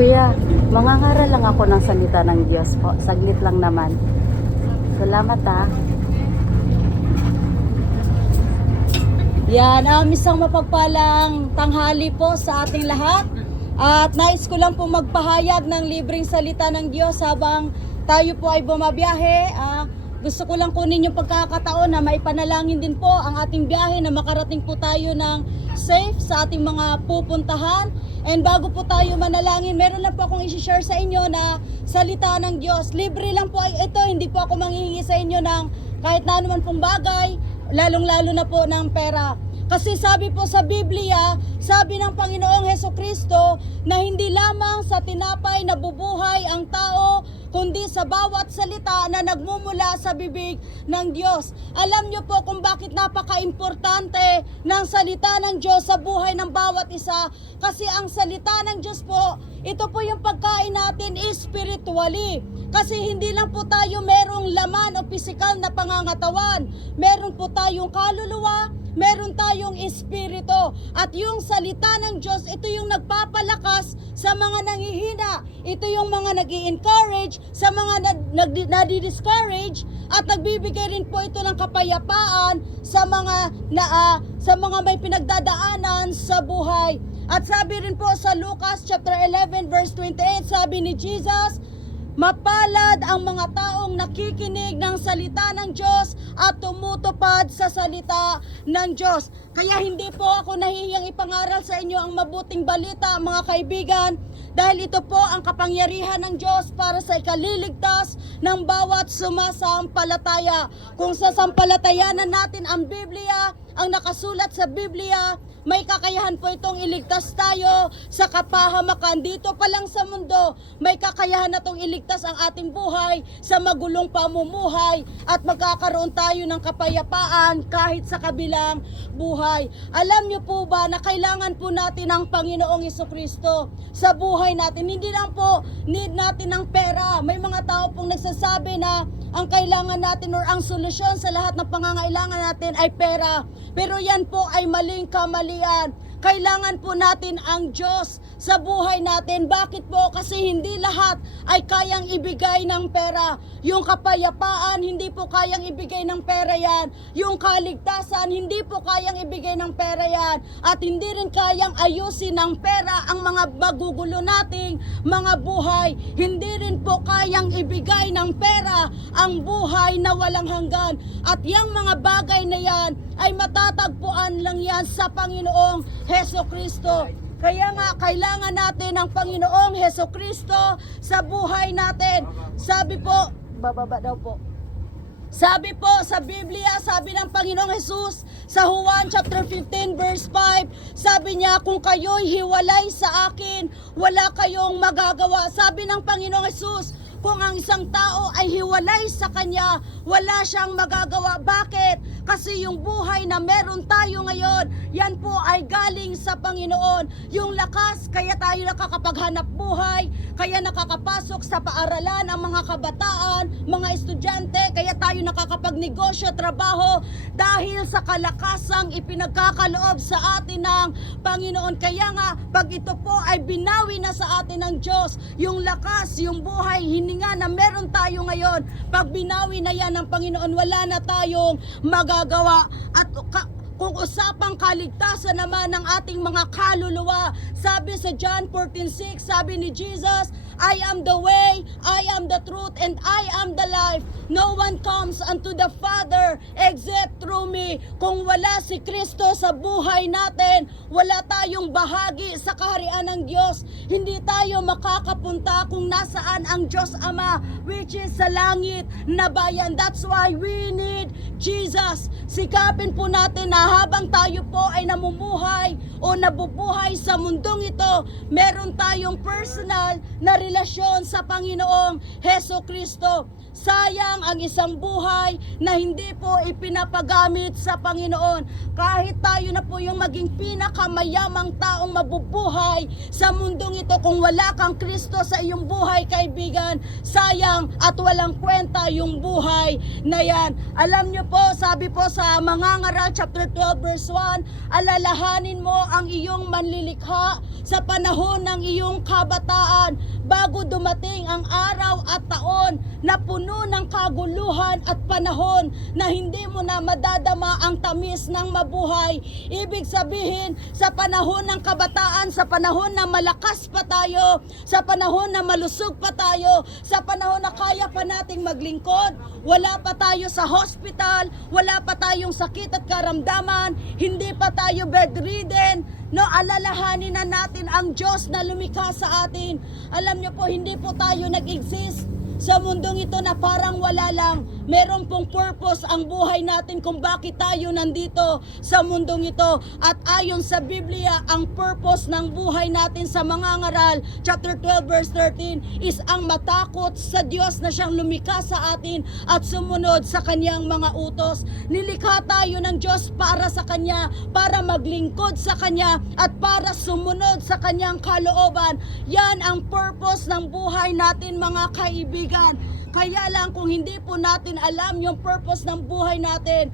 Kuya, mangangaral lang ako ng salita ng Diyos po. Saglit lang naman. Salamat ha. Yan, isang mapagpalang tanghali po sa ating lahat. At nais ko lang po magpahayag ng libreng salita ng Diyos habang tayo po ay bumabiyahe. Gusto ko lang kunin yung pagkakataon na maipanalangin din po ang ating biyahe na makarating po tayo ng safe sa ating mga pupuntahan. And bago po tayo manalangin, meron lang po akong i-share sa inyo na salita ng Diyos. Libre lang po ay ito, hindi po ako manghihingi sa inyo ng kahit na anuman pong bagay, lalong-lalo na po ng pera. Kasi sabi po sa Biblia, sabi ng Panginoong Hesukristo na hindi lamang sa tinapay nabubuhay ang tao, kundi sa bawat salita na nagmumula sa bibig ng Diyos. Alam niyo po kung bakit napaka-importante ng salita ng Diyos sa buhay ng bawat isa. Kasi ang salita ng Diyos po, ito po yung pagkain natin spiritually. Kasi hindi lang po tayo merong laman o pisikal na pangangatawan. Meron po tayong kaluluwa, meron tayong espiritu. At yung salita ng Diyos, ito yung nagpapalakas sa mga nanghihina. Ito yung mga nag-i-encourage sa mga nadi-discourage, at nagbibigay rin po ito ng kapayapaan sa mga may pinagdadaanan sa buhay. At sabi rin po sa Lucas chapter 11 verse 28, sabi ni Jesus, mapalad ang mga taong nakikinig ng salita ng Diyos at tumutupad sa salita ng Diyos. Kaya hindi po ako nahihiyang ipangaral sa inyo ang mabuting balita, mga kaibigan, dahil ito po ang kapangyarihan ng Diyos para sa ikaliligtas ng bawat sumasampalataya. Kung sasampalatayanan natin ang Biblia, ang nakasulat sa Biblia, may kakayahan po itong iligtas tayo sa kapahamakan. Dito pa lang sa mundo, may kakayahan na itong iligtas ang ating buhay sa magulong pamumuhay, at magkakaroon tayo ng kapayapaan kahit sa kabilang buhay. Alam niyo po ba na kailangan po natin ang Panginoong Hesukristo sa buhay natin? Hindi lang po need natin ng pera. May mga tao pong nagsasabi na ang kailangan natin or ang solusyon sa lahat ng pangangailangan natin ay pera. Pero yan po ay maling kamalian. Kailangan po natin ang Diyos sa buhay natin. Bakit po? Kasi hindi lahat ay kayang ibigay ng pera. Yung kapayapaan, hindi po kayang ibigay ng pera yan. Yung kaligtasan, hindi po kayang ibigay ng pera yan. At hindi rin kayang ayusin ng pera ang mga magugulo nating mga buhay. Hindi rin po kayang ibigay ng pera ang buhay na walang hanggan. At yung mga bagay na yan ay matatagpuan lang yan sa Panginoong Hesukristo. Kaya nga, kailangan natin ang Panginoong Hesukristo sa buhay natin. Sabi po, bababa daw po. Sabi po sa Biblia, sabi ng Panginoong Jesus sa Juan chapter 15 verse 5, sabi niya, kung kayo'y hiwalay sa akin, wala kayong magagawa. Sabi ng Panginoong Jesus, kung ang isang tao ay hiwalay sa Kanya, wala siyang magagawa. Bakit? Kasi yung buhay na meron tayo ngayon, yan po ay galing sa Panginoon. Yung lakas, kaya tayo nakakapaghanap buhay, kaya nakakapasok sa paaralan ang mga kabataan, mga estudyante, kaya tayo nakakapagnegosyo, trabaho, dahil sa kalakasang ipinagkakaloob sa atin ng Panginoon. Kaya nga, pag ito po ay binawi na sa atin ng Diyos, yung lakas, yung buhay, hininga na meron tayo ngayon, pag binawi na yan ng Panginoon, wala na tayong magagawa. At kung usapang kaligtasan naman ng ating mga kaluluwa, sabi sa John 14:6, sabi ni Jesus, I am the way, I am the truth, and I am the life. No one comes unto the Father except through me. Kung wala si Kristo sa buhay natin, wala tayong bahagi sa kaharian ng Diyos. Hindi tayo makakapunta kung nasaan ang Diyos Ama, which is sa langit na bayan. That's why we need Jesus. Sikapin po natin na habang tayo po ay namumuhay o nabubuhay sa mundong ito, meron tayong personal na relasyon sa Panginoong Hesukristo. Sayang ang isang buhay na hindi po ipinapagamit sa Panginoon. Kahit tayo na po yung maging pinakamayamang taong mabubuhay sa mundong ito, kung wala kang Kristo sa iyong buhay, kaibigan, sayang at walang kwenta yung buhay na yan. Alam nyo po, sabi po sa Mangangaral chapter 12 verse 1, alalahanin mo ang iyong manlilikha sa panahon ng iyong kabataan bago dumating ang araw at taon na puno ng kaguluhan at panahon na hindi mo na madadama ang tamis ng mabuhay. Ibig sabihin, sa panahon ng kabataan, sa panahon na malakas pa tayo, sa panahon na malusog pa tayo, sa panahon na kaya pa nating maglingkod, wala pa tayo sa hospital, wala pa tayong sakit at karamdaman, hindi pa tayo bedridden, no, alalahanin na natin ang Diyos na lumikha sa atin. Alam niyo po, hindi po tayo nag-exist sa mundong ito na parang wala lang. Meron pong purpose ang buhay natin kung bakit tayo nandito sa mundong ito. At ayon sa Biblia, ang purpose ng buhay natin sa Mangangaral, chapter 12 verse 13, is ang matakot sa Diyos na siyang lumikha sa atin at sumunod sa kanyang mga utos. Nilikha tayo ng Diyos para sa Kanya, para maglingkod sa Kanya, at para sumunod sa Kanyang kalooban. Yan ang purpose ng buhay natin, mga kaibigan. Kaya lang kung hindi po natin alam yung purpose ng buhay natin,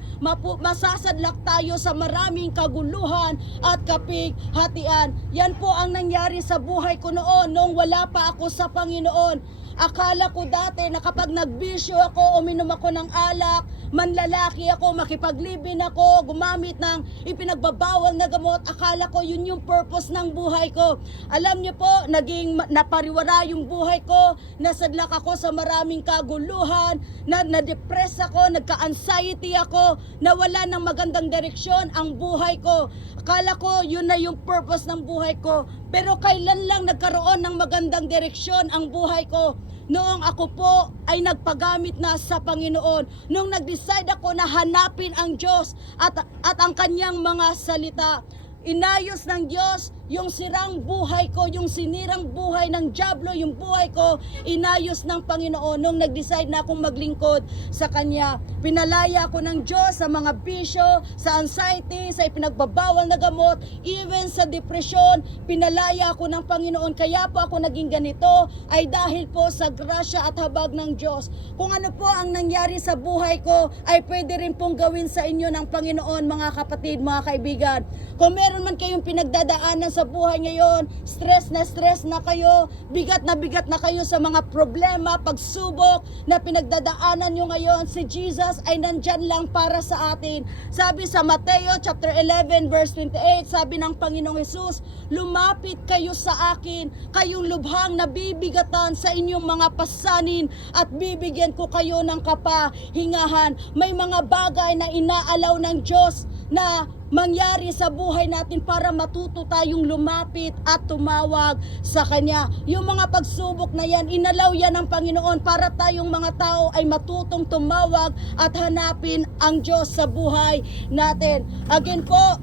masasadlak tayo sa maraming kaguluhan at kapighatian. Yan po ang nangyari sa buhay ko noon, nung wala pa ako sa Panginoon. Akala ko dati na kapag nagbisyo ako, uminom ako ng alak, manlalaki ako, makipaglibin ako, gumamit ng ipinagbabawal na gamot, akala ko yun yung purpose ng buhay ko. Alam niyo po, naging napariwara yung buhay ko, nasadlak ako sa maraming kaguluhan, na-depress ako, nagka-anxiety ako, nawala ng magandang direksyon ang buhay ko. Akala ko yun na yung purpose ng buhay ko. Pero kailan lang nagkaroon ng magandang direksyon ang buhay ko? Noong ako po ay nagpagamit na sa Panginoon. Noong nag-decide ako na hanapin ang Diyos at ang kanyang mga salita. Inayos ng Diyos yung sirang buhay ko, yung sinirang buhay ng dyablo, yung buhay ko, inayos ng Panginoon nung nag-decide na akong maglingkod sa Kanya. Pinalaya ako ng Diyos sa mga bisyo, sa anxiety, sa ipinagbabawal na gamot, even sa depression, pinalaya ako ng Panginoon. Kaya po ako naging ganito ay dahil po sa grasya at habag ng Diyos. Kung ano po ang nangyari sa buhay ko ay pwede rin pong gawin sa inyo ng Panginoon, mga kapatid, mga kaibigan. Kung meron man kayong pinagdadaanan sa buhay ngayon, stress na kayo, bigat na kayo sa mga problema, pagsubok na pinagdadaanan nyo ngayon, si Jesus ay nandyan lang para sa atin. Sabi sa Mateo chapter 11 verse 28, sabi ng Panginoong Hesus, lumapit kayo sa akin, kayong lubhang nabibigatan sa inyong mga pasanin, at bibigyan ko kayo ng kapahingahan. May mga bagay na inaalaw ng Diyos na mangyari sa buhay natin para matuto tayong lumapit at tumawag sa Kanya. Yung mga pagsubok na yan, inalaw yan ng Panginoon para tayong mga tao ay matutong tumawag at hanapin ang Diyos sa buhay natin. Again po,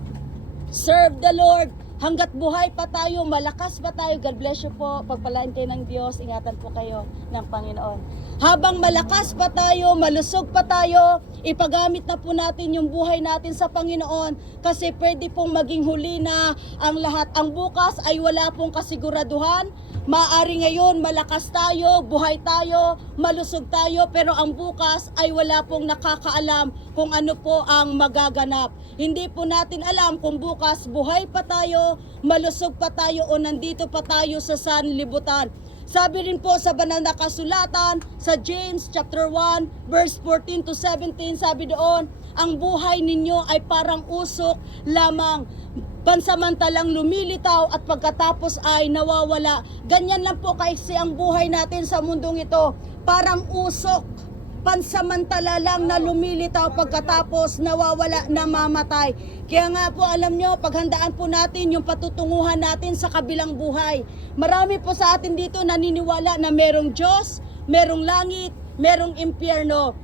serve the Lord. Hanggat buhay pa tayo, malakas pa tayo. God bless you po. Pagpalain kayo ng Diyos. Ingatan po kayo ng Panginoon. Habang malakas pa tayo, malusog pa tayo, ipagamit na po natin yung buhay natin sa Panginoon, kasi pwede pong maging huli na ang lahat. Ang bukas ay wala pong kasiguraduhan. Maari ngayon malakas tayo, buhay tayo, malusog tayo, pero ang bukas ay wala pong nakakaalam kung ano po ang magaganap. Hindi po natin alam kung bukas buhay pa tayo, malusog pa tayo, o nandito pa tayo sa sanlibutan. Sabi rin po sa banal na kasulatan sa James chapter 1 verse 14 to 17, sabi doon, ang buhay ninyo ay parang usok lamang, pansamantalang lumilitaw at pagkatapos ay nawawala. Ganyan lang po kaiksi ang buhay natin sa mundong ito, parang usok, pansamantala lang na lumilitaw, pagkatapos nawawala, namamatay. Kaya nga po, alam nyo, paghandaan po natin yung patutunguhan natin sa kabilang buhay. Marami po sa atin dito naniniwala na merong Diyos, merong langit, merong impyerno.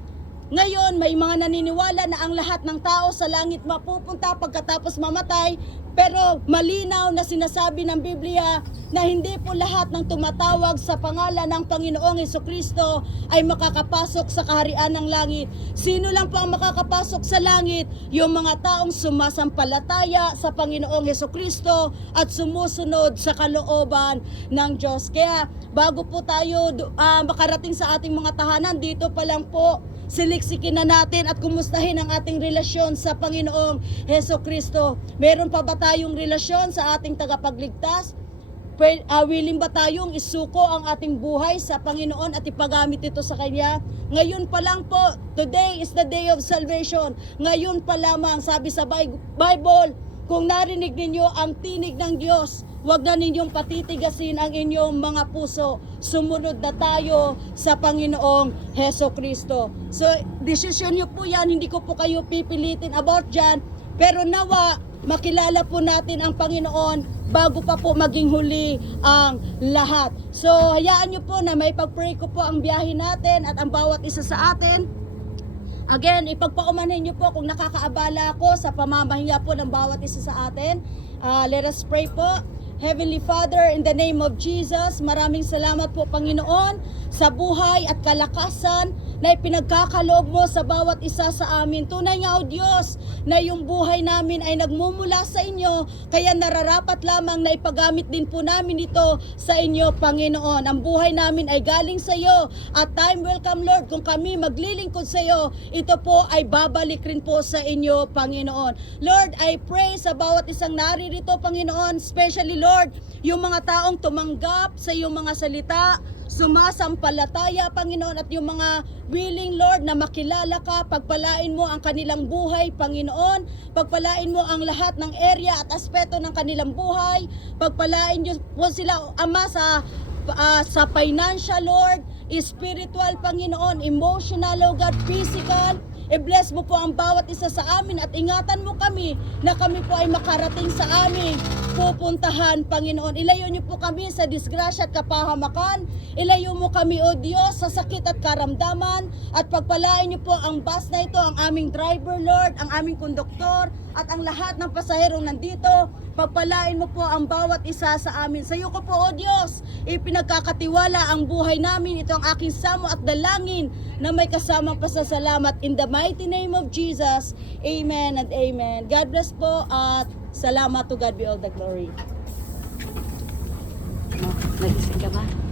Ngayon, may mga naniniwala na ang lahat ng tao sa langit mapupunta pagkatapos mamatay, pero malinaw na sinasabi ng Biblia na hindi po lahat ng tumatawag sa pangalan ng Panginoong Hesukristo ay makakapasok sa kaharian ng langit. Sino lang po ang makakapasok sa langit? Yung mga taong sumasampalataya sa Panginoong Hesukristo at sumusunod sa kalooban ng Diyos. Kaya bago po tayo makarating sa ating mga tahanan, dito pa lang po, siliksikin na natin at kumustahin ang ating relasyon sa Panginoong Hesukristo. Meron pa ba tayong relasyon sa ating tagapagligtas? Willing ba tayong isuko ang ating buhay sa Panginoon at ipagamit ito sa Kanya? Ngayon pa lang po, today is the day of salvation. Ngayon pa lamang, sabi sa Bible, kung narinig ninyo ang tinig ng Diyos, huwag na ninyong patitigasin ang inyong mga puso. Sumunod na tayo sa Panginoong Heso Kristo. So, desisyon nyo po yan, hindi ko po kayo pipilitin about dyan. Pero nawa, makilala po natin ang Panginoon bago pa po maging huli ang lahat. So, hayaan nyo po na may pag-pray ko po ang biyahe natin at ang bawat isa sa atin. Again, ipagpaumanhin nyo po kung nakakaabala ako sa pamamahinga po ng bawat isa sa atin. Let us pray po. Heavenly Father, in the name of Jesus, maraming salamat po Panginoon sa buhay at kalakasan na ipinagkakaloob mo sa bawat isa sa amin. Tunay nga o Diyos na yung buhay namin ay nagmumula sa inyo, kaya nararapat lamang na ipagamit din po namin ito sa inyo Panginoon. Ang buhay namin ay galing sa iyo at time will come Lord kung kami maglilingkod sa iyo, ito po ay babalik rin po sa inyo Panginoon. Lord, I pray sa bawat isang naririto Panginoon, especially Lord, yung mga taong tumanggap sa iyong mga salita, sumasampalataya Panginoon, at yung mga willing Lord na makilala ka, pagpalain mo ang kanilang buhay Panginoon, pagpalain mo ang lahat ng area at aspeto ng kanilang buhay, pagpalain niyo po sila Ama sa financial Lord, spiritual Panginoon, emotional oh God, physical. I-bless mo po ang bawat isa sa amin at ingatan mo kami na kami po ay makarating sa aming pupuntahan, Panginoon. Ilayo niyo po kami sa disgrasya at kapahamakan. Ilayo mo kami, O Diyos, sa sakit at karamdaman. At pagpalain niyo po ang bus na ito, ang aming driver, Lord, ang aming konduktor, at ang lahat ng pasaherong nandito. Pagpalain mo po ang bawat isa sa amin. Sa iyo ko po, O Diyos, ipinagkakatiwala ang buhay namin. Ito ang aking samo at dalangin na may kasamang pasasalamat. In the mighty name of Jesus, Amen and Amen. God bless po at salamat, to God be all the glory. Nagising ka ba?